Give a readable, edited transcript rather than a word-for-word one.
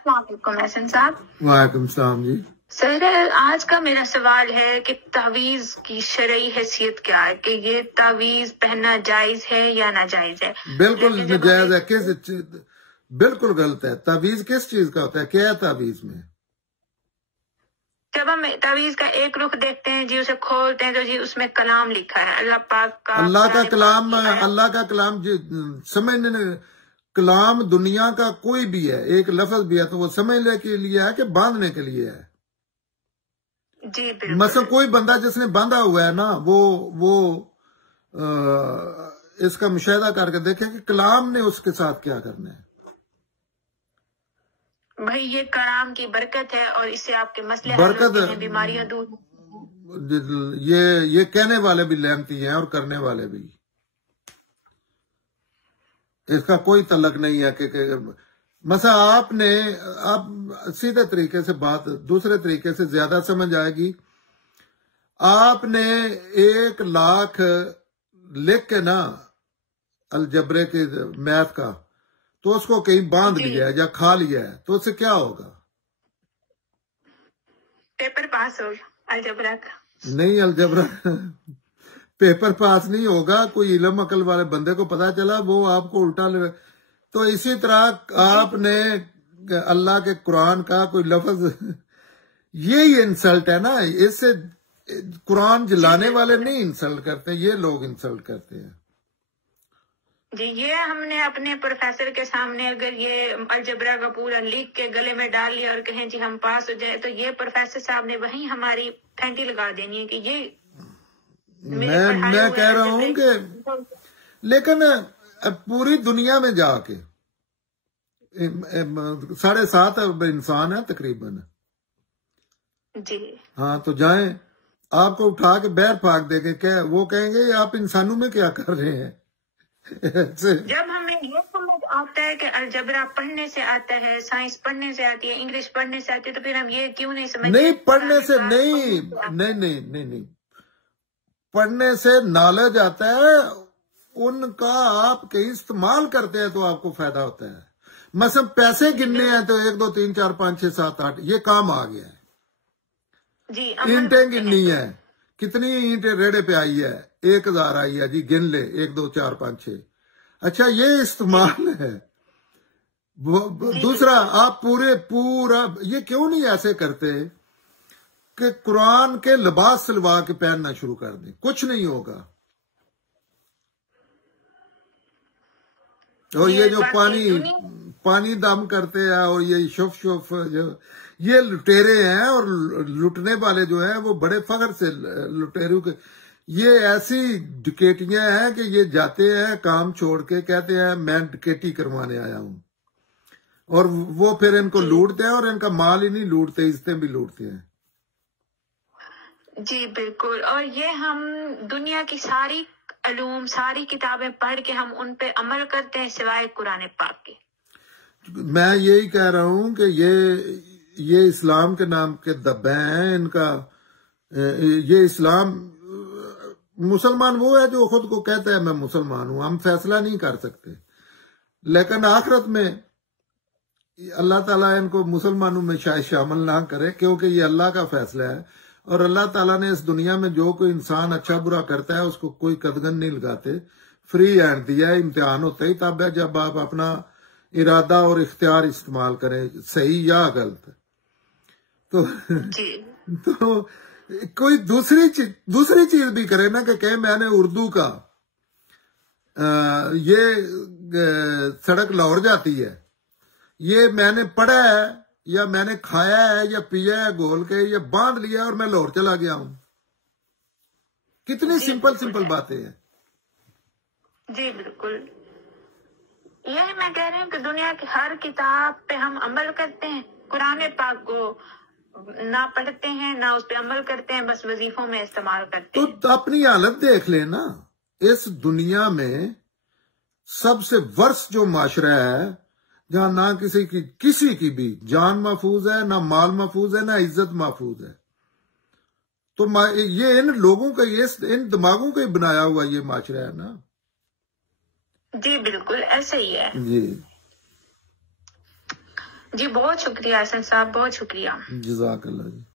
السلام علیکم احسن صاحب. وعلیکم السلام جی. سر آج کا میرا سوال ہے کہ تعویذ کی شرعی حیثیت کیا ہے، کہ یہ تعویذ پہننا جائز ہے یا ناجائز ہے؟ بالکل ناجائز ہے. بالکل غلط ہے. تعویذ کس چیز کا ہوتا ہے؟ کیا ہے تعویذ میں؟ جب ہم تعویذ کا ایک رخ دیکھتے ہیں جی، اسے کھولتے ہیں تو جی اس میں کلام لکھا ہے اللہ پاک کا. اللہ کا کلام، اللہ کا کلام جی سمجھنے، کلام دنیا کا کوئی بھی ہے، ایک لفظ بھی ہے تو وہ سمجھنے کے لیے ہے کہ باندھنے کے لیے ہے. جی بالکل. مثلا کوئی بندہ جس نے باندھا ہوا ہے نا، وہ اس کا مشاہدہ کر کے دیکھے کہ کلام نے اس کے ساتھ کیا کرنا ہے. بھائی یہ کلام کی برکت ہے اور اس سے آپ کے مسئلے حل برکت ہوتے ہیں، بیماریاں دور ہوتی ہیں. یہ کہنے والے بھی لعنتی ہیں اور کرنے والے بھی. اس کا کوئی تعلق نہیں ہے کہ مثلا آپ سیدھے طریقے سے بات دوسرے طریقے سے زیادہ سمجھ آئے گی. آپ نے 1,00,000 لکھ کے نا الجبرے کے میتھ کا، تو اس کو کہیں باندھ لیا ہے یا کھا لیا ہے تو اس سے کیا ہوگا؟ پیپر پاس ہوگا الجبرا کا. نہیں، الجبرا پیپر پاس نہیں ہوگا. کوئی علم عقل والے بندے کو پتا چلا وہ آپ کو الٹا لے. تو اسی طرح آپ نے اللہ کے قرآن کا کوئی لفظ، یہی انسلٹ ہے نا. اس سے قرآن جلانے والے نہیں انسلٹ کرتے، یہ لوگ انسلٹ کرتے ہیں. جی یہ ہم نے اپنے پروفیسر کے سامنے اگر یہ الجبرا کا پورا لکھ کے گلے میں ڈال لیا اور کہیں جی ہم پاس ہو جائے، تو یہ پروفیسر صاحب نے وہیں ہماری پھینٹی لگا دینی ہے کہ یہ میں کہہ رہا ہوں کہ لیکن پوری دنیا میں جا کے 7.5 ارب انسان ہے تقریباً. جی ہاں تو جائیں، آپ کو اٹھا کے بیر پھاک دے کے وہ کہیں گے آپ انسانوں میں کیا کر رہے ہیں. جب ہمیں یہ سمجھ آتا ہے کہ الجبرا پڑھنے سے آتا ہے، سائنس پڑھنے سے آتی ہے، انگلش پڑھنے سے آتی ہے، تو پھر ہم یہ کیوں نہیں سمجھتے؟ نہیں پڑھنے سے نہیں پڑھنے سے نالج آتا ہے. ان کا آپ کہیں استعمال کرتے ہیں تو آپ کو فائدہ ہوتا ہے. مثلا پیسے گننے ہیں تو 1 2 3 4 5 6 7 8 یہ کام آ گیا ہے. جی اینٹیں گننی ہے، کتنی اینٹیں ریڑے پہ آئی ہے؟ 1000 آئی ہے جی، گن لے 1 2 4 5 6. اچھا یہ استعمال ہے. دوسرا آپ پورا یہ کیوں نہیں ایسے کرتے کہ قرآن کے لباس سلوا کے پہننا شروع کر دیں؟ کچھ نہیں ہوگا. اور یہ جو پانی دم کرتے ہیں اور یہ شف یہ لٹیرے ہیں، اور لٹنے والے جو ہیں وہ بڑے فخر سے لٹیروں کے، یہ ایسی ڈکیٹیاں ہیں کہ یہ جاتے ہیں کام چھوڑ کے، کہتے ہیں میں ڈکیٹی کروانے آیا ہوں، اور وہ پھر ان کو لوٹتے ہیں، اور ان کا مال ہی نہیں لوٹتے، عزتیں بھی لوٹتے ہیں. جی بالکل. اور یہ ہم دنیا کی ساری علوم، ساری کتابیں پڑھ کے ہم ان پہ عمل کرتے ہیں سوائے قرآن پاک کے. میں یہی کہہ رہا ہوں کہ یہ اسلام کے نام کے دبے ہیں. ان کا یہ اسلام، مسلمان وہ ہے جو خود کو کہتا ہے میں مسلمان ہوں. ہم فیصلہ نہیں کر سکتے، لیکن آخرت میں اللہ تعالیٰ ان کو مسلمانوں میں شاید شامل نہ کرے، کیونکہ یہ اللہ کا فیصلہ ہے. اور اللہ تعالیٰ نے اس دنیا میں جو کوئی انسان اچھا برا کرتا ہے اس کو کوئی قدغن نہیں لگاتے، فری ہینڈ دیا ہے. امتحان ہوتا ہی تب ہے جب آپ اپنا ارادہ اور اختیار استعمال کریں، صحیح یا غلط. تو کوئی دوسری چیز بھی کرے نا، کہ کہیں میں نے اردو کا یہ سڑک لاہور جاتی ہے، یہ میں نے پڑھا ہے یا میں نے کھایا ہے یا پیا ہے گھول کے یا باندھ لیا اور میں لاہور چلا گیا ہوں. کتنی سمپل باتیں ہیں. جی بالکل. یہی میں کہہ رہی ہوں کہ دنیا کی ہر کتاب پہ ہم عمل کرتے ہیں، قرآن پاک کو نہ پڑھتے ہیں نہ اس پہ عمل کرتے ہیں، بس وظیفوں میں استعمال کرتے ہیں. تو اپنی حالت دیکھ لیں نا. اس دنیا میں سب سے ورس جو معاشرہ ہے، جہاں نہ کسی کی بھی جان محفوظ ہے، نہ مال محفوظ ہے، نہ عزت محفوظ ہے. تو یہ ان لوگوں کا، ان دماغوں کا ہی بنایا ہوا یہ معاشرہ ہے نا. جی بالکل ایسے ہی ہے. جی جی بہت شکریہ احسن صاحب، بہت شکریہ۔ جزاک اللہ جی۔